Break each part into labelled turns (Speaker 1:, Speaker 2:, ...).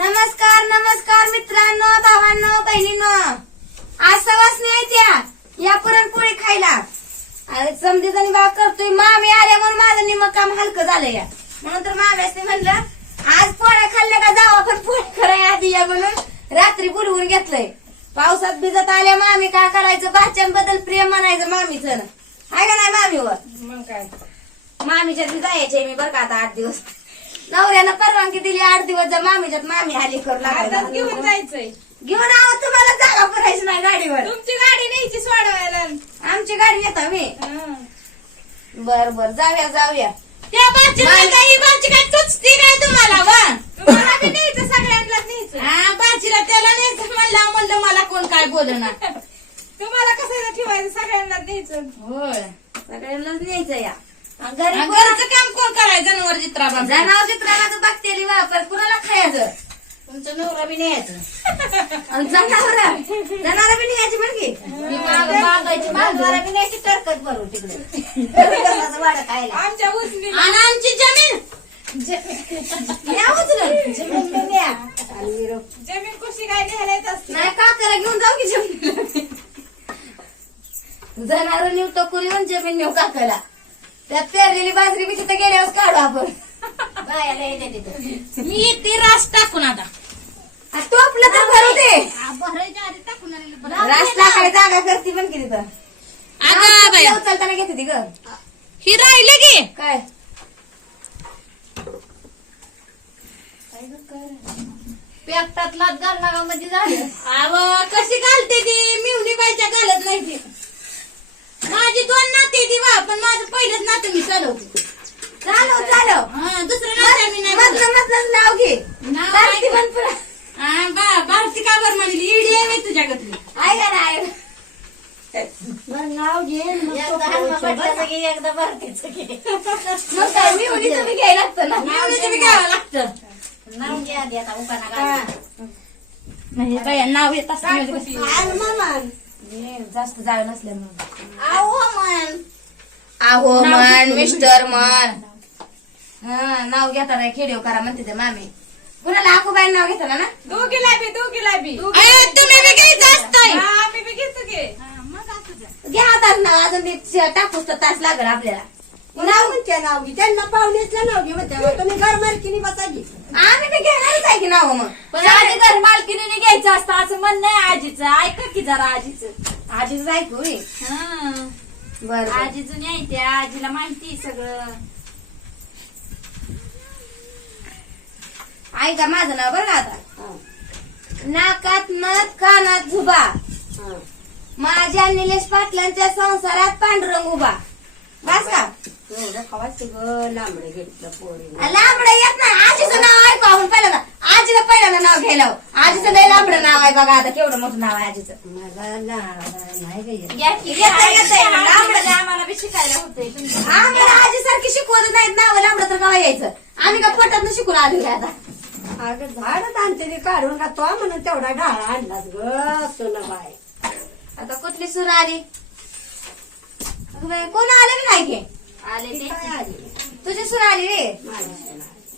Speaker 1: नमस्कार नमस्कार मित्रांनो भावांनो बहिणींनो. आज सवासणी आहे त्या. या पुरणपोळी खायला. अरे समजे जणी बा करतोय मामी आल्या म्हणून माझं निम काम हलकं झालं या. म्हणून तर माम्यासनी म्हणलं आज पोळ्या खाल्ल्या का जावा पण पोळी कराय आधी या म्हणून रात्री बोलवून घेतलंय. पावसात भिजत आल्या मामी काय करायचं? बाच्यांबद्दल प्रेम म्हणायचं मामीचं. आहे का नाही मामीवर?
Speaker 2: मग काय?
Speaker 1: मामीच्या जायचे मी बरं का आता आठ दिवस. नवऱ्यानं परवानगी दिली आठ दिवस जर मामीच्यात मामी हाली करू
Speaker 2: आताच घेऊन
Speaker 1: लागला
Speaker 2: जायचंय.
Speaker 1: घेऊन आहो तुम्हाला जागा करायची नाही गाडीवर.
Speaker 2: तुमची गाडी न्यायची सोडवायला.
Speaker 1: आमची गाडी येता मी.
Speaker 2: हं.
Speaker 1: बर बर जाऊया जाऊया.
Speaker 2: त्या बाचीला काही बाची काय टुचती नाही तुम्हाला वा? तुम्हाला बी न्यायचं सगळ्यांनाच न्यायचं.
Speaker 1: हा बाजीला त्याला नाही म्हणलं म्हणलं मला कोण काय बोलणार
Speaker 2: तुम्हाला कसं ठेवायचं सगळ्यांनाच न्यायचं?
Speaker 1: होय सगळ्यांनाच न्यायचं या. घरी
Speaker 3: आणि
Speaker 1: कोण-
Speaker 3: घरचं काम कोण करायचं? जनावर चित्रा
Speaker 1: जनावर चित्राला बघतेली वापर. कुणाला खायचं?
Speaker 3: तुमचं नवरा बी न्यायचं.
Speaker 1: आणि जनावर जनावर बी न्यायची
Speaker 3: ती.
Speaker 1: बी न्यायची भरून तिकडे. वाडं खायला.
Speaker 2: आमच्या
Speaker 3: आणि आमची जमीन.
Speaker 1: न्या उचलून जमीन बी न्या. आणि निरोप.
Speaker 2: जमीन कुशी काय न्यायलाच असते.
Speaker 1: नाही काकाला घेऊन जाऊ की जमीन. जनावर नेऊ टोकून येऊन जमीन नेऊ काकाला? त्यात पेरलेली बाजरी बी तिथे गेल्यावर काढू आपण. बायाला येते तिथं.
Speaker 3: मी ती रास टाकून आता.
Speaker 1: आ, टोपलं तर भरू दे.
Speaker 3: भरायच्या आधी टाकून आलेली बरं.
Speaker 1: रास टाकायला जागा करते पण की तिथं
Speaker 3: अगं बाया,
Speaker 1: उचलताना घेते ती ग.
Speaker 3: ही राहिले की.
Speaker 1: काय?
Speaker 3: पेकटात लात घालणार म्हणजे झालं. अव कशी घालते ती? मिवणी बायच्या घालत नाही ती. माझी दोन नाते ती वा पण माझं पहिलंच नातं मी चालवते
Speaker 1: चालव चालव.
Speaker 3: हा दुसरं नातं मी नाही
Speaker 1: मधलं
Speaker 3: बोलत.
Speaker 1: मधलं नाव घे.
Speaker 3: नाव. हा, बा- भारती का बरं म्हणली? इडी आहे मी तुझ्या गतली
Speaker 1: आहे का नाही
Speaker 3: नाव घे
Speaker 1: एकदा घे, एकदा भारतीचं घे. मग काय मी उली तुम्ही घ्यायला लागतं ना.
Speaker 3: बी घ्यावं लागतं.
Speaker 1: नाव घे आधी आता उकाना
Speaker 3: हा. म्हणजे बाया नाव येत असतं.
Speaker 1: जास्त जाळ नसल्यामुळे.
Speaker 3: आहो मन
Speaker 1: आहो मिस्टर मन. हा नाव घेताना खेडेव करा म्हणते ते मामी. कुणाला आकूबाई नाव घेताना ना?
Speaker 2: दोघीला बी दोघीला बी.
Speaker 3: अय, तुम्ही बी घ्यायचं असतंय.
Speaker 2: हा, आम्ही बी घेतो की.
Speaker 1: घ्या आता नाव अजून ते टाकूस तर तास लागल आपल्याला. नाव
Speaker 4: म्हणते नाव घे? त्यांना पाहुण्याचं नाव घे म्हणते. मग तुम्ही घर मालकीनी बसायची
Speaker 1: आम्ही बी घेणारच आहे की नाव मग?
Speaker 3: पण आधी घर मालकीने घ्यायचं असतं असं म्हणणं आहे आजीचं. ऐका की जरा आजीचं.
Speaker 1: आधीच ऐकू होय.
Speaker 3: हा.
Speaker 1: बर बर.
Speaker 3: आजीचं आजीला माहिती सगळं.
Speaker 1: ऐका माझं नाव बरं का आता? नाकात नथ कानात झुबा माझ्या निलेश पाटलांच्या संसारात पांडुरंग उभा. बस का?
Speaker 4: एवढं खवायचं ग लांबडे घेतलं पोरी
Speaker 1: लांबडं येत नाही. आजीचं नाव ऐकू आपण पहिल्यांदा. आजीला पहिल्यांदा नाव घ्यायला हवं. आजीचं लय लांबडं नाव आहे बघा. आता केवढं मोठं नाव आहे आजीचं.
Speaker 4: नाही ग येत.
Speaker 3: आजीला आम्हाला बी शिकायला होते
Speaker 1: आम्हाला आजी सारखी शिकवत नाहीत नाव. लांबडं तर गावा यायचं. आम्ही का पोटात शिकून आलो आता?
Speaker 4: अगं झाडच आणते ते काढून का तो म्हणून तेवढा ढाळा आणलास ग तुला बाय.
Speaker 1: आता कुठली सूर आली? अगं बाई, कोण आलं की नाही की
Speaker 3: आले
Speaker 4: ती?
Speaker 1: तुझी सून आली रे.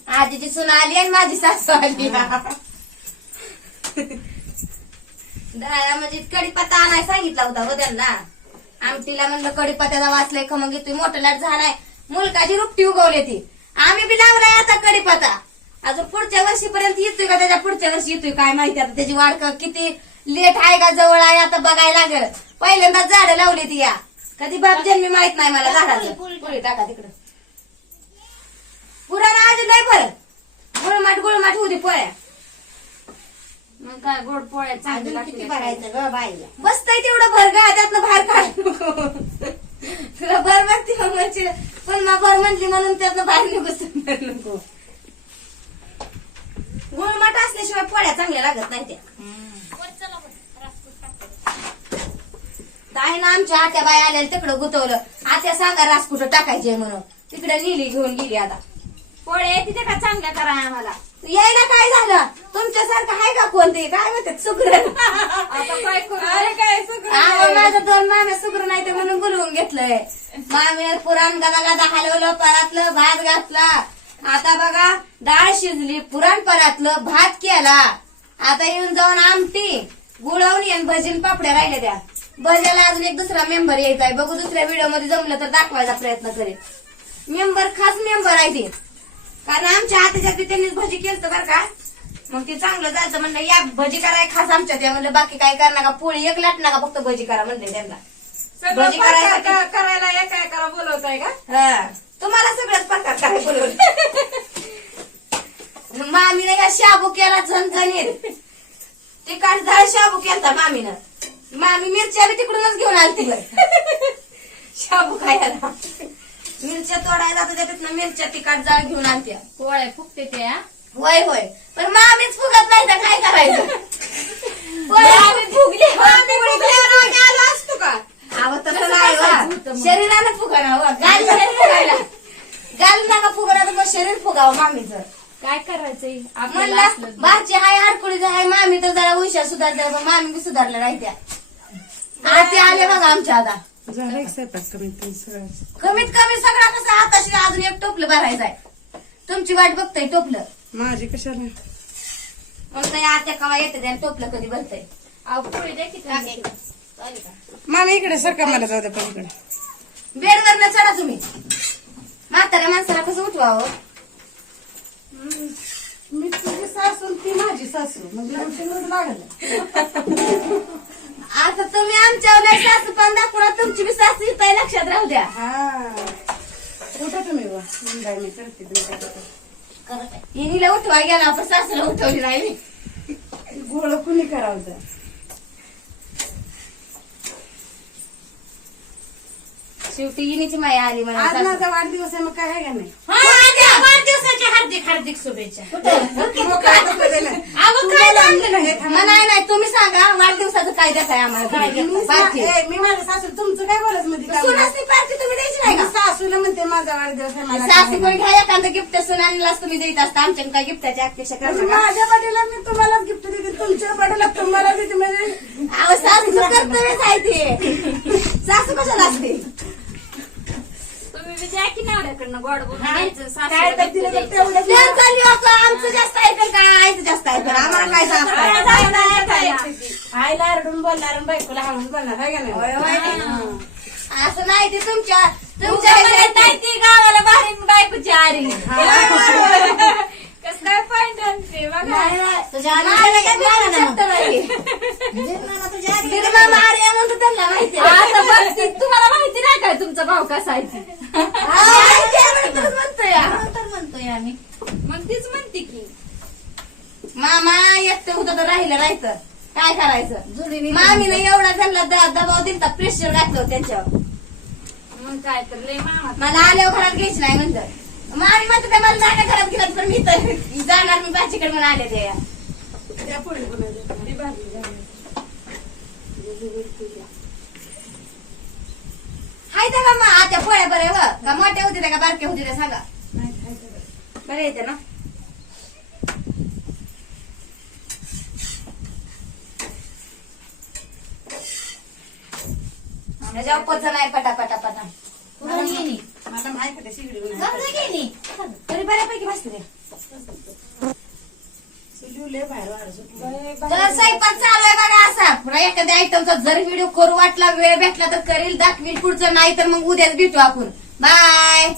Speaker 1: आजीची सून आली आणि माझी सासू आली. दहा म्हणजे कडीपत्ता आणाय सांगितला होता हो त्यांना. आमटीला म्हणलं कडीपत्त्याचा वाचलाय खमंग घेतोय मोठा लाट झालाय मुलकाची रुपटी उगवली ती. आम्ही बी लावलाय आता कडीपत्ता. अजून पुढच्या वर्षीपर्यंत येतोय का त्याच्या पुढच्या वर्षी येतोय काय माहिती आता त्याची वाढ क- किती लेट आहे का जवळ आहे आता बघायला लागेल. पहिल्यांदा झाडं लावली ती या. कधी बाप जन्मी माहीत नाही मला झाडाचं. पुढे टाका तिकडं. पुराणा आज नाही परत. गुळमाट गुळमाट होती पोळ्या.
Speaker 3: मग काय गोड पोळ्या चांगली
Speaker 4: किती
Speaker 3: लागते
Speaker 4: भरायचं ग बाईला?
Speaker 1: बसतय तेवढं भर गा त्यातनं बाहेर काढ नको. तुला भर बसती मग म्हणशील पण मग भर म्हणली म्हणून त्यातनं बाहेर निघू नको. गुळमाट असल्याशिवाय पोळ्या चांगल्या लागत नाही त्या. ताईनं आमच्या आत्या बाई आल्या तिकडं गुतवलं. आत्या सांगा रास कुठं टाकायचे म्हणून. तिकडे नेली घेऊन गेली आता.
Speaker 3: पोळ्या तिथे का? चांगल्या करा आम्हाला.
Speaker 1: यायला काय झालं? तुमच्यासारखं आहे का कोणते काय म्हणतात सुगरण
Speaker 3: आता काय करू?
Speaker 2: अरे काय सगळं
Speaker 1: आम्हाला माझं दोन मामे सुगरण नाही ते म्हणून बोलवून घेतलंय. मामीने पुराण गदा गदा हलवलं परातलं भात घातला. आता बघा डाळ शिजली पुरणपणातलं भात केला. आता येऊन जाऊन आमटी गुळवणी आणि भजीन पापड्या राहिल्या त्या. भज्याला अजून एक दुसरा मेंबर यायचा आहे. बघू दुसऱ्या व्हिडिओमध्ये जमलं तर दाखवायचा प्रयत्न करेल मेंबर खास मेंबर आहे ते. कारण आमच्या हाताच्या त्यांनीच भजी केलं बरं का. मग ते चांगलं जायचं म्हणलं या भजी कराय खास आमच्या त्या म्हणलं बाकी काय करणार का? पोळी एक लाट नका फक्त भजी करा म्हणले त्यांना. भजी करायसाठी-
Speaker 2: प्रकार क- करायला एका एकाला बोलवताय का?
Speaker 1: हा. तुम्हाला सगळंच प्रकार काय बोलवलं. मामीने का शाबू केला झणझणीत? तिखट डाळ शाबू केलता मामीनं. मामी मिरच्या बी तिकडूनच घेऊन आलती. शाबू खायला. मिरच्या तोडायला जातो त्याच्यातनं मिरच्या तिखट जाळ घेऊन आणत्या.
Speaker 3: पोळ्या फुकते ते हा?
Speaker 1: होय होय. पण मामीच फुगत नाही तर काय करायचं? आम्ही फुगले.
Speaker 2: आम्ही फुगल्यावर आम्ही आलो असतो का?
Speaker 1: अहो तसं
Speaker 3: कसं
Speaker 1: नाही
Speaker 3: बसायचं
Speaker 1: वा.
Speaker 3: होतं मग?
Speaker 1: शरीरानं फुगाना वा गाल नाही फुगायला. गाल नका तर मग शरीर फुगावं मामीचं.
Speaker 3: काय करायचंय? आपल्याला
Speaker 1: म्हणलं
Speaker 3: असलं
Speaker 1: बाची हाय अडकुळीच हाय मामी तर जरा हुशार सुधारल्या पण मामी बी सुधारल्या नाही त्या. आते आले बघा आमच्या आता.
Speaker 2: झालं एक स्वयंपाक कमीत कमी सगळं.
Speaker 1: कमीत कमी सगळा कसं आताशी अजून एक टोपलं भरायचंय तुमची वाट बघताय टोपलं.
Speaker 2: माझी कशाला?
Speaker 1: मग आत्या कवा येते त्या टोपलं कधी भरतय?
Speaker 3: अहो, पोळी द्या की त्यांना. चालेल का?
Speaker 2: मामी इकडे सरका मला जाऊ दे पण इकडे.
Speaker 1: बेडवर चढा तुम्ही. म्हाताऱ्या माणसाला कसं उठवावं
Speaker 4: मी तुझी सासू आणि ती माझी सासू. म्हणजे लागलं
Speaker 1: आता तुम्ही आमच्या सासू पण दाखवणार तुमची बी सासू इथं लक्षात राहू द्या.
Speaker 4: हा. कुठं तुम्ही वा बाई मी करते तुम्ही काय करता.
Speaker 1: हिनीला उठवा गेला आपण सासूला उठवली नाही. मी.
Speaker 4: गोळ कुणी करावं तर?
Speaker 1: शेवटी हिनीची माया आली म्हणा
Speaker 4: आज
Speaker 1: सासू.
Speaker 4: माझा वाढदिवस आहे मग काय आहे का नाही?
Speaker 3: हा, त्या वाढदिवसाच्या हार्दिक हार्दिक शुभेच्छा.
Speaker 2: मग काय
Speaker 3: काय आणलं नाही
Speaker 1: मग नाही नाही तुम्ही सांगा वाढदिवसाचं काय देत आहे आम्हाला
Speaker 4: मी
Speaker 1: पार्टी
Speaker 4: सा- ए, मी माझ्या सासू तुमचं काय बोलत मध्ये काय बोलत?
Speaker 1: सुनासनी पार्टी तुम्ही द्यायची नाही
Speaker 4: मी
Speaker 1: का
Speaker 4: सासूला म्हणते माझा वाढदिवस आहे मला
Speaker 1: सासू
Speaker 4: काय
Speaker 1: पण घ्या एखादं गिफ्ट सुनानीलाच तुम्ही देत असता. आमच्या काय गिफ्टाची अपेक्षा
Speaker 4: म्हणजे
Speaker 1: करता का?
Speaker 4: माझ्या बडीला मी तुम्हाला गिफ्ट देते तुमच्या बडीला तुम्हाला देते म्हणजे
Speaker 1: अहो सासू कर्तव्यच आहे ते. सासू कशाला असते
Speaker 3: तुम्ही बी द्या की नवऱ्याकडनं गोड बोलून घ्यायचं
Speaker 4: काय तर तिला तर
Speaker 3: सासूला
Speaker 4: तेवढंच
Speaker 1: तेच झाली होतं, आमचं जास्त ऐकल का आईचं जास्त ऐकल आम्हाला काय सांगता
Speaker 4: आईला आरडून बोलणार आणि बायकोला हाणून बोलणार आहे का
Speaker 1: होय, होय.
Speaker 4: नाही
Speaker 1: असं नाही ते तुमच्या तुमच्या
Speaker 3: तुमच्या मनात नाही ती गावाला भारी बायकोची आरी. कस काय बघा.
Speaker 1: तुझ्या आईला काय बोलणार मामा आर्या म्हणतो त्यांना माहिती आहे.
Speaker 3: आता बघते, तुम्हाला काय तुमचा भाव कसा आहे
Speaker 1: आहे म्हणतोय.
Speaker 3: म्हणतोय आम्ही. मग तीच म्हणते की.
Speaker 1: मामा एकटं होतं तर राहिलं राहायचं. काय करायचं? मामीने एवढा त्यांना द- दबाव दिलता प्रेशर घातलं त्यांच्यावर.
Speaker 3: मग काय तर लय मामा.
Speaker 1: मला आल्यावर घरात घ्यायची नाही म्हणलं. मामी म्हणतो काय मला जाण्या घरात गेलं तर मी तर जाणार मी बाचीकडे म्हणून आले ते.
Speaker 4: त्या पुढे
Speaker 1: मा- आता पोळ्या बरे व का मोठ्या होते का बारक्या होते त्या सांगा बरे येते ना त्याच्यावर पच नाही पटा पटा?
Speaker 4: मला माहिती
Speaker 3: गेली.
Speaker 1: तरी बऱ्यापैकी बसते ते
Speaker 4: शिगडी लय बाहेर वाढत होती.
Speaker 1: तर स्वयंपाक चालू आहे बघा असा पुन्हा एखाद्या आयटमचा जर व्हिडिओ करू वाटला वेळ भेटला तर करेल दाखवील पुढचं. नाही तर मग उद्याच भेटू आपण. बाय